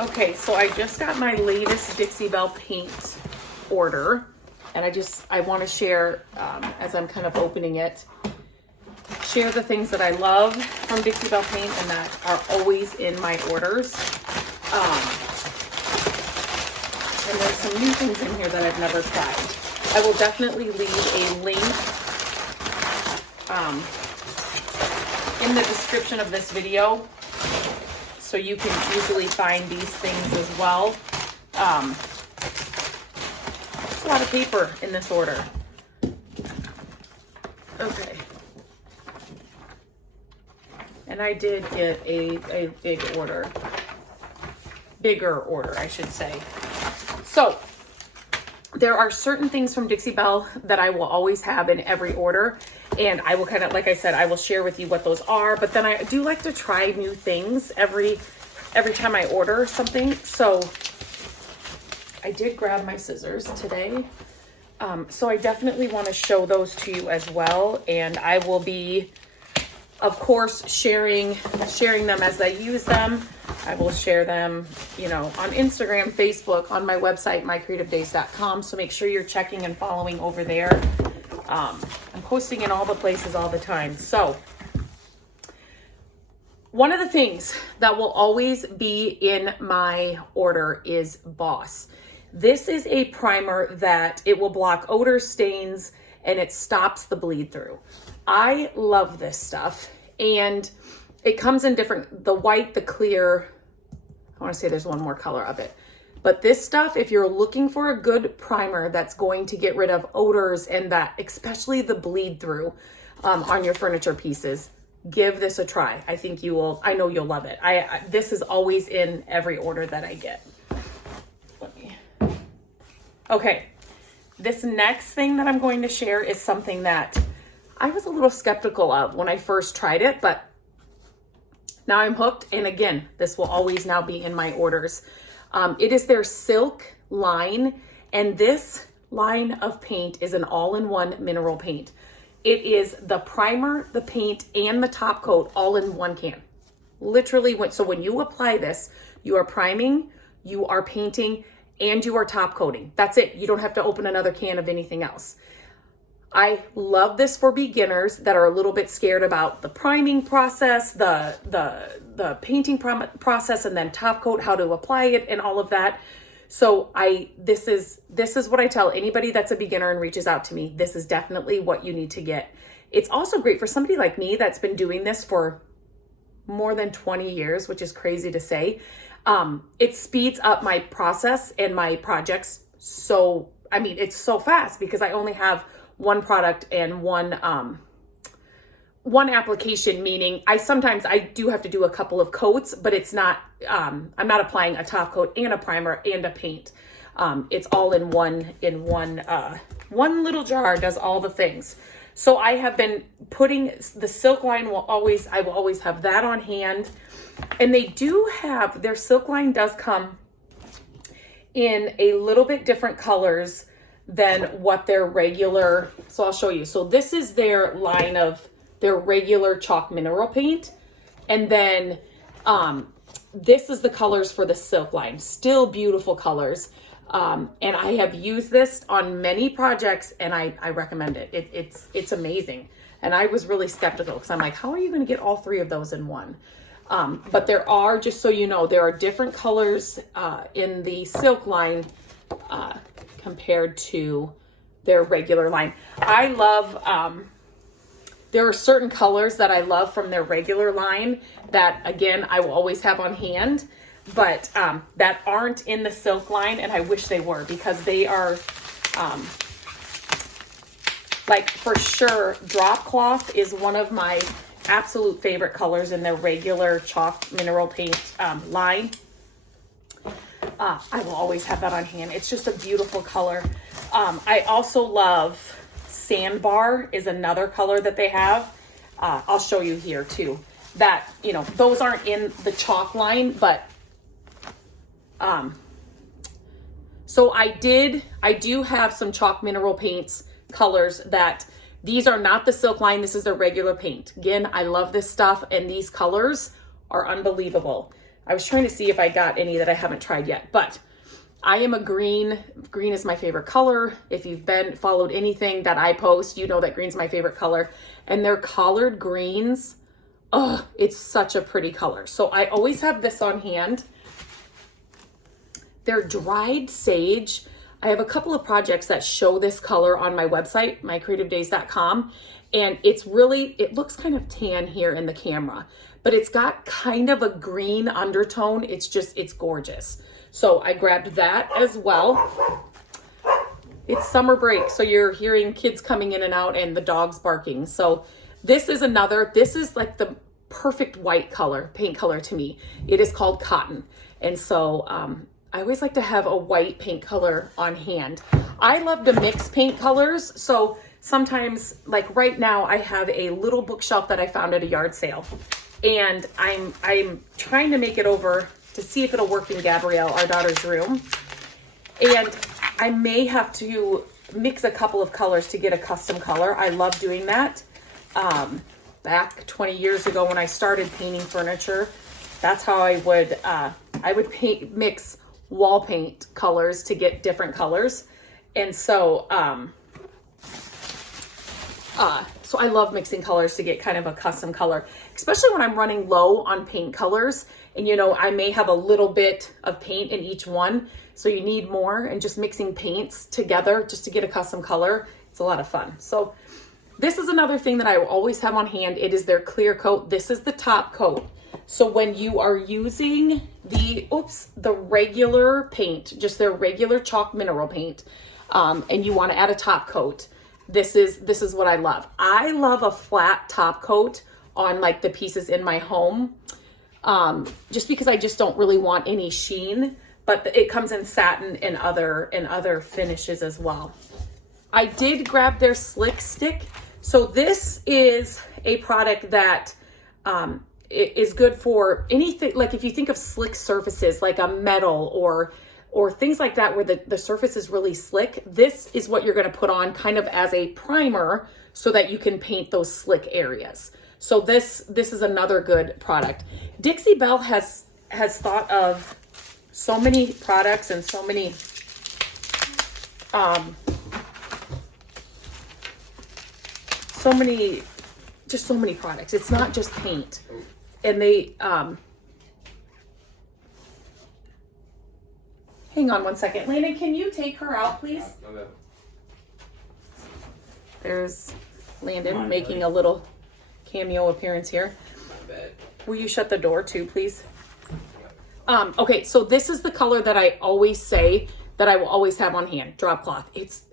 Okay, so I just got my latest Dixie Belle paint order, and I want to share, as I'm kind of opening it, share the things that I love from Dixie Belle paint and that are always in my orders. And there's some new things in here that I've never tried. I will definitely leave a link in the description of this video, so you can easily find these things as well. There's a lot of paper in this order. Okay. And I did get a bigger order, I should say. So there are certain things from Dixie Belle that I will always have in every order. And I will kind of, like I said, I will share with you what those are. But then I do like to try new things every time I order something. So I did grab my scissors today. So I definitely want to show those to you as well. And I will be, of course, sharing them as I use them. I will share them, you know, on Instagram, Facebook, on my website, mycreativedays.com. So make sure you're checking and following over there. I'm posting in all the places all the time. So one of the things that will always be in my order is Boss. This is a primer that it will block odor, stains, and it stops the bleed through. I love this stuff, and it comes in different, the white, the clear, I want to say there's one more color of it. But this stuff, if you're looking for a good primer that's going to get rid of odors and that, especially the bleed through on your furniture pieces, give this a try. I think you will, I know you'll love it. This is always in every order that I get. Okay, this next thing that I'm going to share is something that I was a little skeptical of when I first tried it, but now I'm hooked. And again, this will always now be in my orders. It is their Silk line, and this line of paint is an all-in-one mineral paint. It is the primer, the paint, and the top coat all in one can. Literally, so when you apply this, you are priming, you are painting, and you are top coating. That's it. You don't have to open another can of anything else. I love this for beginners that are a little bit scared about the priming process, the painting process, and then top coat, how to apply it, and all of that. So this is what I tell anybody that's a beginner and reaches out to me. This is definitely what you need to get. It's also great for somebody like me that's been doing this for more than 20 years, which is crazy to say. It speeds up my process and my projects. So, I mean, it's so fast because I only have one product and one application, meaning sometimes I do have to do a couple of coats, but it's not, I'm not applying a top coat and a primer and a paint. It's all in one little jar, does all the things. So I have been putting the Silk line I will always have that on hand. And they do have, their Silk line does come in a little bit different colors than what their regular, so I'll show you. So this is their line of their regular chalk mineral paint. And then this is the colors for the Silk line. Still beautiful colors. And I have used this on many projects and I recommend it. It's amazing. And I was really skeptical because I'm like, how are you going to get all three of those in one? But there are, just so you know, there are different colors in the Silk line compared to their regular line. I love, there are certain colors that I love from their regular line that, again, I will always have on hand, but that aren't in the Silk line, and I wish they were because they are, like, for sure, drop cloth is one of my absolute favorite colors in their regular chalk mineral paint line. I will always have that on hand. It's just a beautiful color. I also love Sandbar is another color that they have. I'll show you here too. That, you know, those aren't in the chalk line, but so I do have some chalk mineral paints colors that these are not the Silk line. This is their regular paint. Again, I love this stuff, and these colors are unbelievable. I was trying to see if I got any that I haven't tried yet, but I am a green. Green is my favorite color. If you've followed anything that I post, you know that green's my favorite color. And they're collared greens. Oh, it's such a pretty color. So I always have this on hand. They're dried sage. I have a couple of projects that show this color on my website, mycreativedays.com. And it looks kind of tan here in the camera, but it's got kind of a green undertone. It's gorgeous. So I grabbed that as well. It's summer break, so you're hearing kids coming in and out and the dogs barking. So this is like the perfect white color, paint color to me. It is called Cotton. And so I always like to have a white paint color on hand. I love to mix paint colors. So sometimes, like right now, I have a little bookshelf that I found at a yard sale. And I'm trying to make it over to see if it'll work in Gabrielle, our daughter's room. And I may have to mix a couple of colors to get a custom color. I love doing that. Back 20 years ago when I started painting furniture, that's how I would mix wall paint colors to get different colors. And so so I love mixing colors to get kind of a custom color, especially when I'm running low on paint colors. And I may have a little bit of paint in each one, so you need more, and just mixing paints together just to get a custom color. It's a lot of fun. So this is another thing that I will always have on hand. It is their clear coat. This is the top coat. So when you are using the regular paint, just their regular chalk mineral paint, and you want to add a top coat, this is what I love. I love a flat top coat on like the pieces in my home, just because I just don't really want any sheen, but it comes in satin and other finishes as well. I did grab their Slick Stick. So this is a product that is good for anything, like if you think of slick surfaces, like a metal or things like that where the surface is really slick. This is what you're going to put on kind of as a primer so that you can paint those slick areas. So this is another good product. Dixie Belle has thought of so many products and so many products. It's not just paint. And they hang on one second. Landon, can you take her out, please? Okay. There's Landon making a little cameo appearance here. My bad. Will you shut the door too, please? Okay, so this is the color that I always say that I will always have on hand, drop cloth. It's,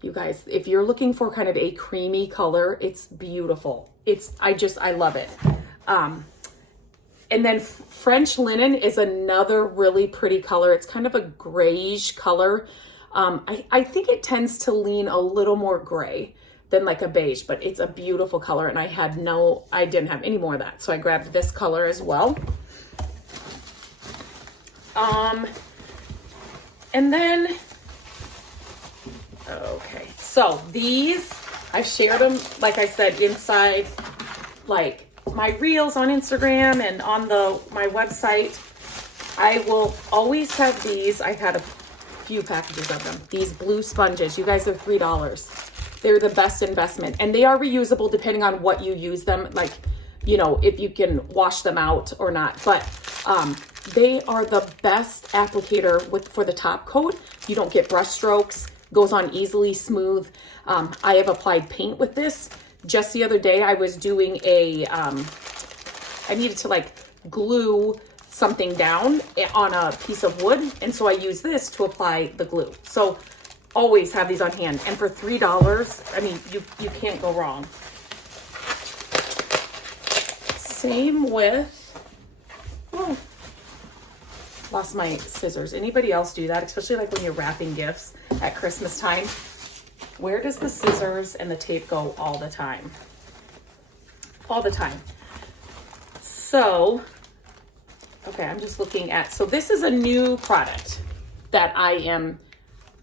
you guys, if you're looking for kind of a creamy color, it's beautiful. I love it. And then French linen is another really pretty color. It's kind of a grayish color. I think it tends to lean a little more gray than like a beige, but it's a beautiful color, and I didn't have any more of that. So I grabbed this color as well. And then, okay, so these, I've shared them, like I said, inside like my reels on Instagram and on my website. I will always have these. I've had a few packages of them. These blue sponges, you guys, are $3. They're the best investment, and they are reusable depending on what you use them, like, if you can wash them out or not. But they are the best applicator for the top coat. You don't get brush strokes, goes on easily, smooth. I have applied paint with this. Just the other day, I was doing I needed to like glue something down on a piece of wood, and so I use this to apply the glue. So always have these on hand, and for $3, I mean, you can't go wrong. Same with, lost my scissors. Anybody else do that? Especially like when you're wrapping gifts at Christmas time. Where does the scissors and the tape go all the time? All the time. So, okay, I'm just looking at, so this is a new product that I am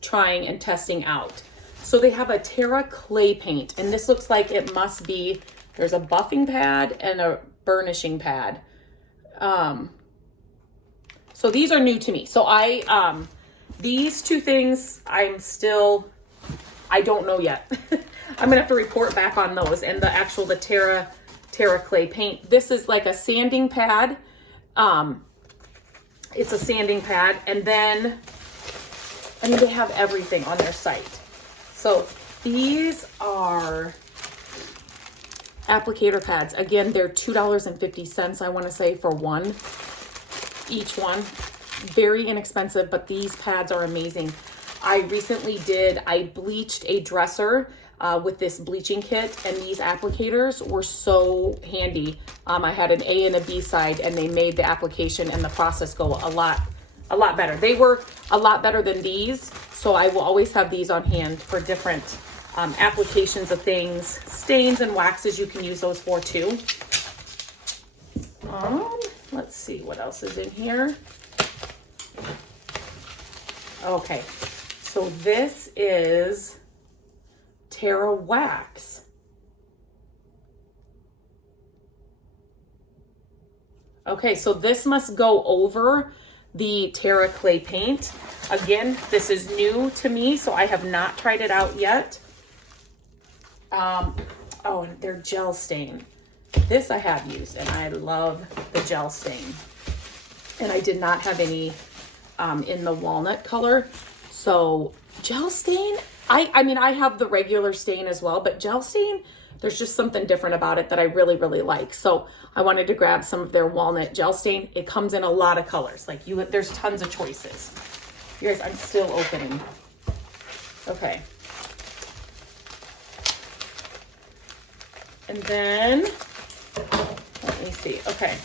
trying and testing out. So they have a Terra clay paint, and this looks like it must be, there's a buffing pad and a burnishing pad. So these are new to me. So these two things, I don't know yet. I'm gonna have to report back on those. And the Terra clay paint. This is like a sanding pad. It's a sanding pad. And then, I mean, they have everything on their site. So these are applicator pads. Again, they're $2.50, I want to say, for one. Each one. Very inexpensive, but these pads are amazing. I bleached a dresser with this bleaching kit, and these applicators were so handy. I had an A and a B side, and they made the application and the process go a lot better. They were a lot better than these, so I will always have these on hand for different applications of things. Stains and waxes, you can use those for too. Let's see what else is in here. Okay, so this is Terra Wax. Okay, so this must go over the Terra clay paint. Again, this is new to me, so I have not tried it out yet. Oh, and their gel stain. This I have used, and I love the gel stain. And I did not have any in the walnut color. So gel stain, I mean, I have the regular stain as well, but gel stain, there's just something different about it that I really, really like. So I wanted to grab some of their walnut gel stain. It comes in a lot of colors. Like there's tons of choices. You guys, I'm still opening. Okay. And then, let me see. Okay.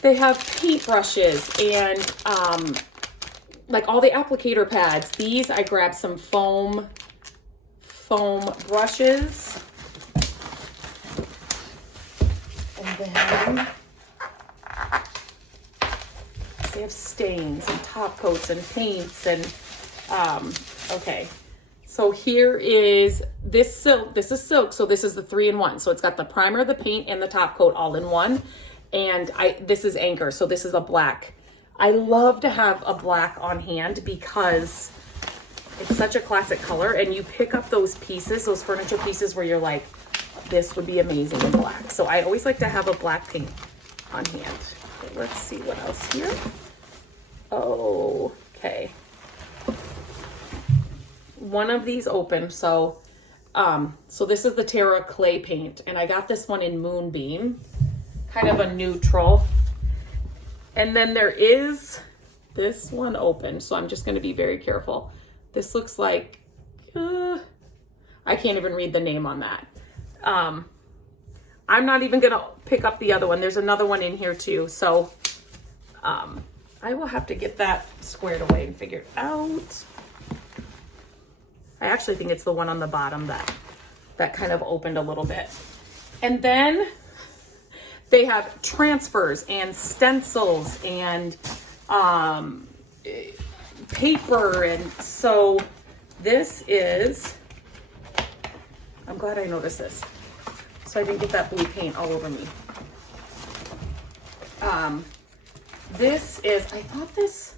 They have paint brushes and like all the applicator pads. These, I grabbed some foam brushes. And then they have stains and top coats and paints and okay. So here is this silk. This is silk, so this is the 3-in-1. So it's got the primer, the paint, and the top coat all in one. And this is Anchor, so this is a black. I love to have a black on hand because it's such a classic color, and you pick up those pieces, those furniture pieces where you're like, this would be amazing in black. So I always like to have a black paint on hand. Okay, let's see what else here. Oh, okay. One of these open, so this is the Terra clay paint, and I got this one in Moonbeam, kind of a neutral. And then there is this one open, so I'm just going to be very careful. This looks like, I can't even read the name on that. I'm not even going to pick up the other one. There's another one in here too, so I will have to get that squared away and figured out. I actually think it's the one on the bottom that kind of opened a little bit. And then they have transfers and stencils and paper. And so this is, I'm glad I noticed this, so I didn't get that blue paint all over me. This is, I thought this,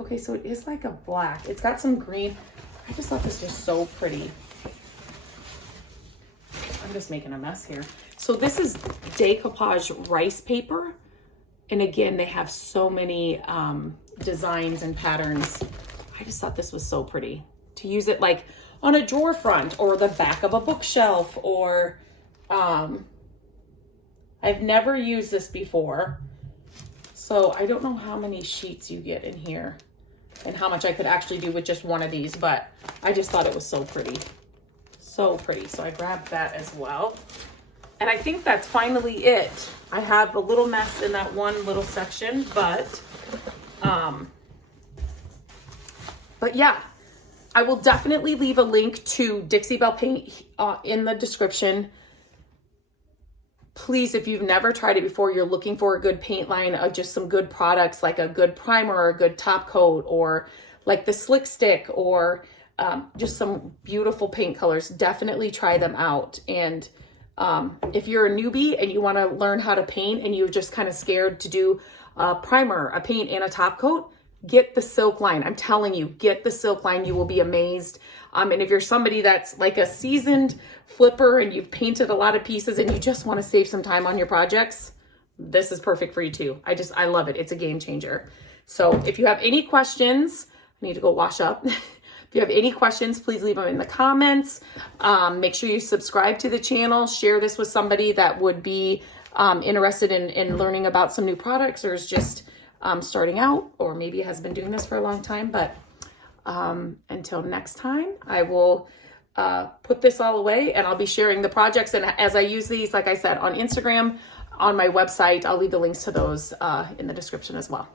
okay, so it is like a black. It's got some green. I just thought this was so pretty. I'm just making a mess here. So this is Decoupage rice paper. And again, they have so many designs and patterns. I just thought this was so pretty to use it like on a drawer front or the back of a bookshelf, or I've never used this before. So I don't know how many sheets you get in here and how much I could actually do with just one of these, but I just thought it was so pretty. So pretty. So I grabbed that as well. And I think that's finally it. I have a little mess in that one little section, but yeah, I will definitely leave a link to Dixie Belle paint in the description. Please, if you've never tried it before, you're looking for a good paint line, just some good products, like a good primer or a good top coat, or like the slick stick, or just some beautiful paint colors, definitely try them out. And if you're a newbie and you want to learn how to paint and you're just kind of scared to do a primer, a paint, and a top coat, get the silk line. I'm telling you, get the silk line. You will be amazed. And if you're somebody that's like a seasoned flipper and you've painted a lot of pieces and you just want to save some time on your projects, this is perfect for you too. I love it. It's a game changer. So if you have any questions, I need to go wash up. If you have any questions, please leave them in the comments. Make sure you subscribe to the channel. Share this with somebody that would be interested in learning about some new products, or is just starting out, or maybe has been doing this for a long time. But until next time, I will put this all away, and I'll be sharing the projects. And as I use these, like I said, on Instagram, on my website, I'll leave the links to those in the description as well.